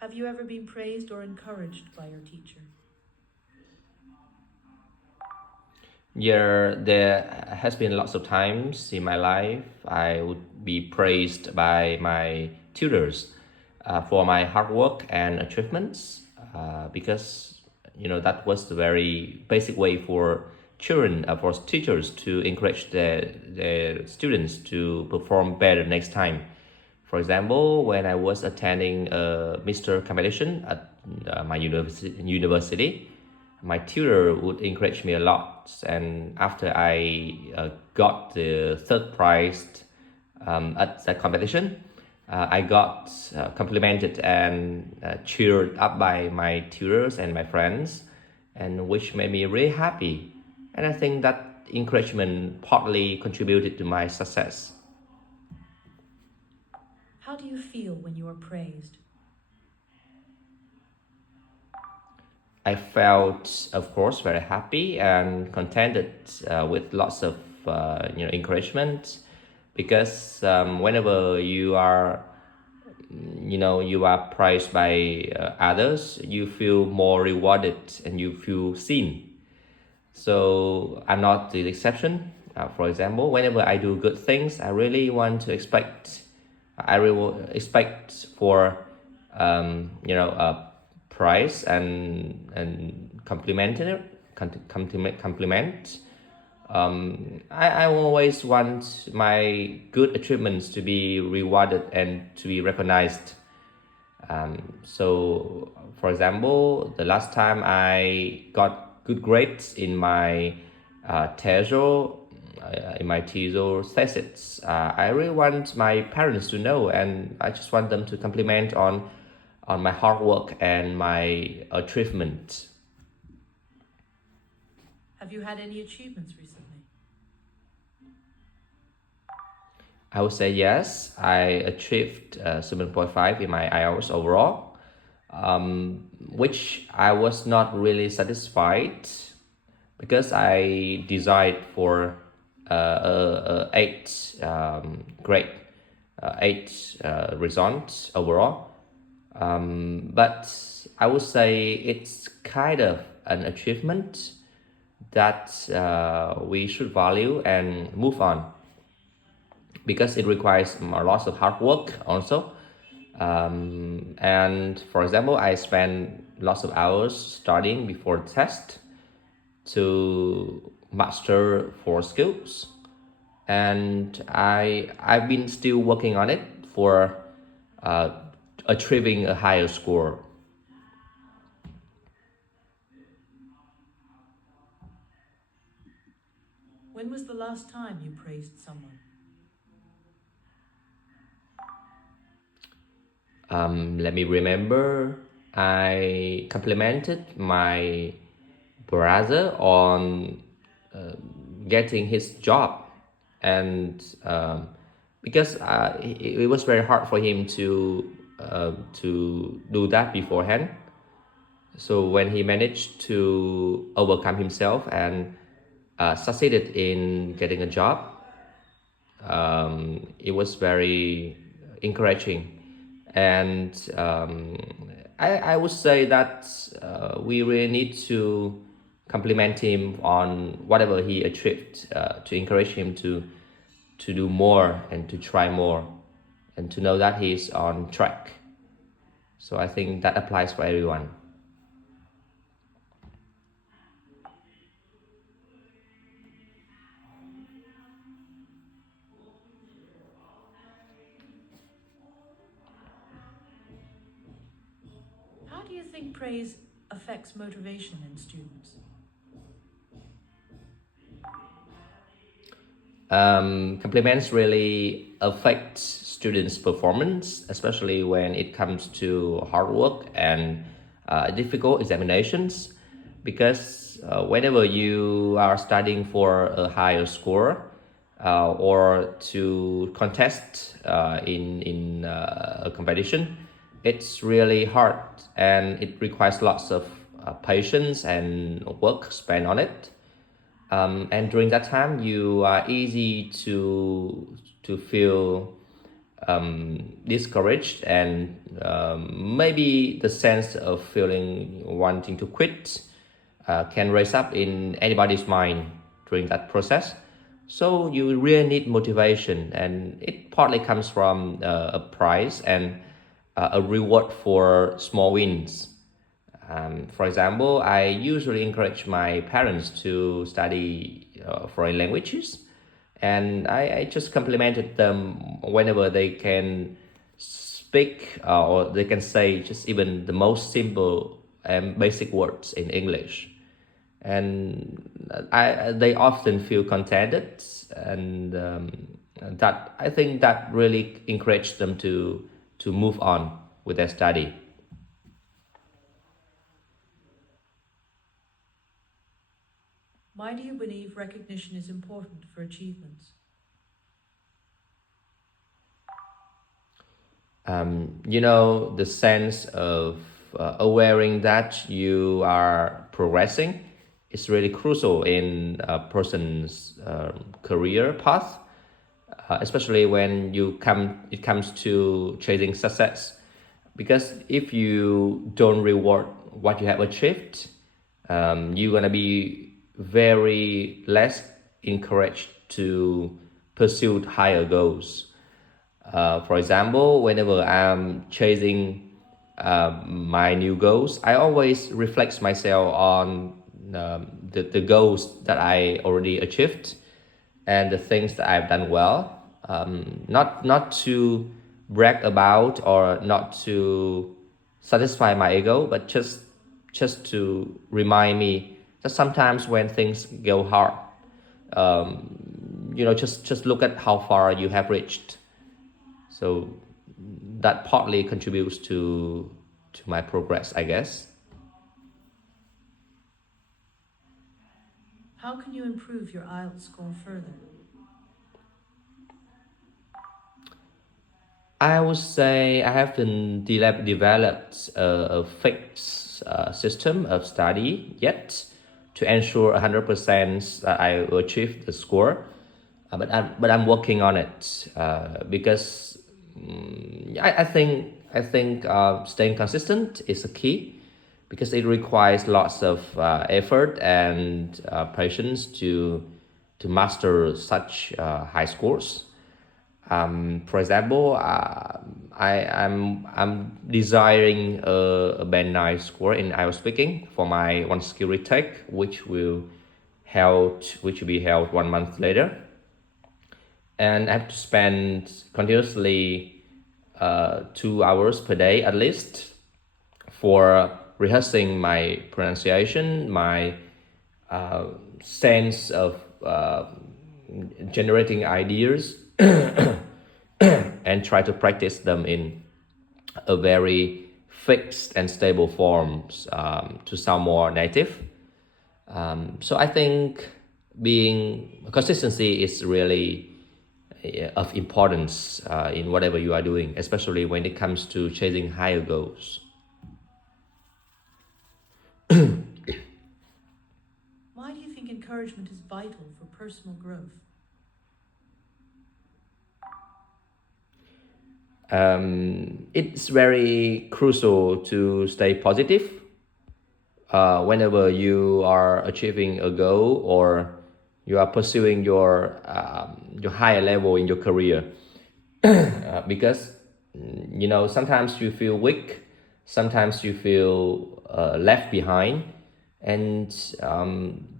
Have you ever been praised or encouraged by your teacher? Yeah, there has been lots of times in my life I would be praised by my tutors for my hard work and achievements because that was the very basic way for children, for teachers to encourage their students to perform better next time. For example, when I was attending a Mr. competition at my university, my tutor would encourage me a lot. And after I got the third prize at that competition, I got complimented and cheered up by my tutors and my friends, and which made me really happy. And I think that encouragement partly contributed to my success. How do you feel when you are praised? I felt, of course, very happy and contented with lots of encouragement, because whenever you are praised by others, you feel more rewarded and you feel seen. So I'm not the exception. For example, whenever I do good things, I really expect for a prize and compliment. I always want my good achievements to be rewarded and to be recognized. So, for example, the last time I got good grades in my TESOL thesis, I really want my parents to know, and I just want them to compliment on my hard work and my achievement. Have you had any achievements recently? I would say yes. I achieved 7.5 in my IELTS overall, which I was not really satisfied because I desired for eight grade, eight results overall. But I would say it's kind of an achievement that we should value and move on, because it requires a lot of hard work also. And for example, I spend lots of hours studying before the test to master four skills, and I've been still working on it for uh, achieving a higher score. When was the last time you praised someone? Let me remember. I complimented my brother on getting his job, and because it was very hard for him to do that beforehand. So when he managed to overcome himself and succeeded in getting a job, it was very encouraging. And I would say that we really need to compliment him on whatever he achieved, to encourage him to do more and to try more and to know that he's on track. So I think that applies for everyone. How do you think praise affects motivation in students? Compliments really affect students' performance, especially when it comes to hard work and difficult examinations. Because whenever you are studying for a higher score or to contest in a competition, it's really hard and it requires lots of patience and work spent on it. And during that time, you are easy to feel discouraged, and maybe the sense of feeling wanting to quit can raise up in anybody's mind during that process. So you really need motivation, and it partly comes from a prize and a reward for small wins. For example, I usually encourage my parents to study foreign languages, and I just complimented them whenever they can speak or they can say just even the most simple and basic words in English. And they often feel contented, and that I think that really encouraged them to move on with their study. Why do you believe recognition is important for achievements? The sense of awareing that you are progressing is really crucial in a person's career path, especially when it comes to chasing success. Because if you don't reward what you have achieved, you're gonna be very less encouraged to pursue higher goals. For example, whenever I'm chasing my new goals, I always reflect myself on the goals that I already achieved and the things that I've done well. Not to brag about or not to satisfy my ego, but just to remind me that sometimes when things go hard, just look at how far you have reached. So that partly contributes to my progress, I guess. How can you improve your IELTS score further? I would say I haven't developed a fixed system of study yet to ensure 100% that I will achieve the score. But I'm working on it because I think staying consistent is a key, because it requires lots of effort and patience to master such high scores. For example, I'm desiring a band 9 score in IELTS speaking for my one skill retake, which will be held 1 month later, and I have to spend continuously 2 hours per day at least for rehearsing my pronunciation, my sense of generating ideas, and try to practice them in a very fixed and stable forms to sound more native. So I think being consistency is really of importance in whatever you are doing, especially when it comes to chasing higher goals. Why do you think encouragement is vital for personal growth? It's very crucial to stay positive whenever you are achieving a goal or you are pursuing your higher level in your career. Because sometimes you feel weak, sometimes you feel left behind, and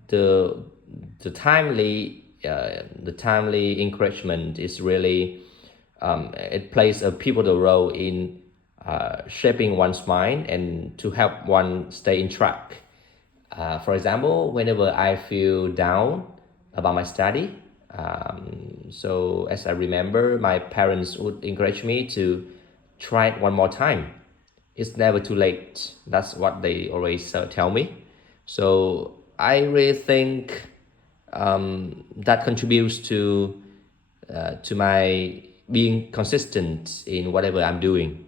the timely encouragement is really it plays a pivotal role in shaping one's mind and to help one stay in track. For example, whenever I feel down about my study, so as I remember, my parents would encourage me to try it one more time. It's never too late. That's what they always tell me. So I really think that contributes to my being consistent in whatever I'm doing.